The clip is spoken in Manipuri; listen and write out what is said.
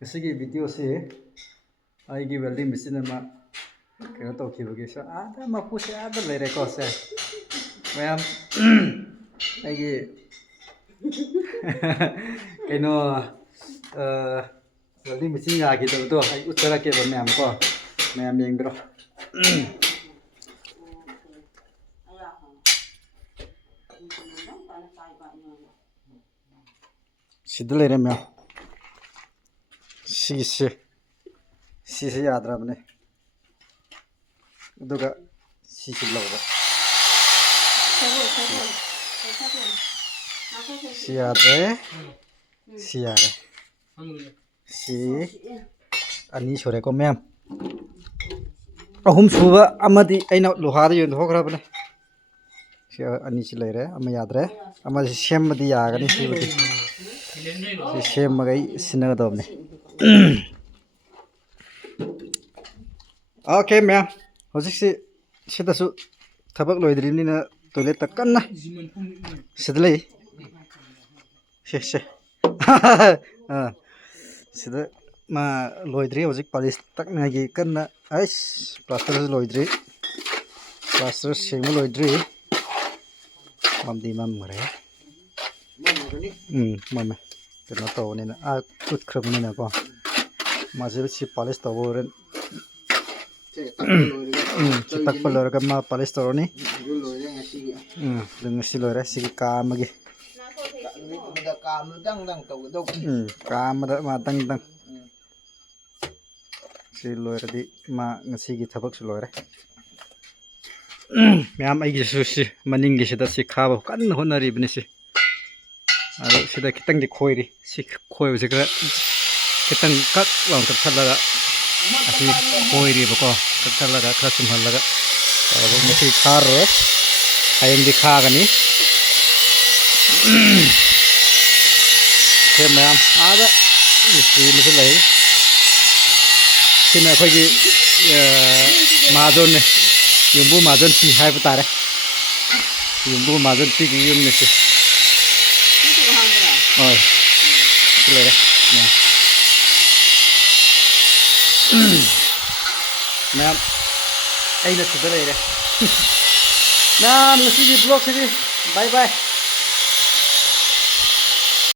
Cái video sẽ ai cái welding machine mà cái nó tàu kiểu cái sao đó mà phụ sẽ đó lấy đấy có sẽ vậy em ai cái nó welding machine à cái đó ai utara cái đó mẹ em có mẹ em miếng đó सीधे ले रहे मैं शीशे शीशे याद रहा अपने उधर का शीशे लगा शी याद है शी याद है शी अन्नी छोरे को मैं अहुम सुबह अमदी ऐना लोहार यो लोह करा अपने शी अन्नी ची ले रहे अम्म याद रहे अम्म शेम मदी यागा नहीं शी बदी शेम मगाई सिन्ना तो अपने Okay, ma'am. Hojiksi sida su thabak loidrini na toilet takkan na. Sidlei. She. Ah. Sida ma loidri hojik polish takna gi kanna. Ais plaster loidri. Plaster semu loidri. Mamdi mam mare. Mama. Kana to ne na a kut khrabni na ko. Ma je si polish to boren. Cetak pelur ke ma palis toro ni. Dengan silora si kam lagi. Kam ada matang tang. Silora di ma ngasi kita bak silora. Ma'am ay gisusi maning gisida si kabo kan honari bini si. Ado sida kitang di khoiri si khoi usigra kitang kat lang katalaga. Asi khoiri bako katalaga kasum halaga. Ado ngasi khar ayam di kha gani. Okay ma'am ada isi musul lagi. Sina khoi gi mazon ne. Yumbu mazon si hai betare. Yumbu mazon ti gi yum ne si. Oh. Sila ya. Nah. Ma'am, ay na sila ya. Ma'am, nasi di vlog ini. Bye bye.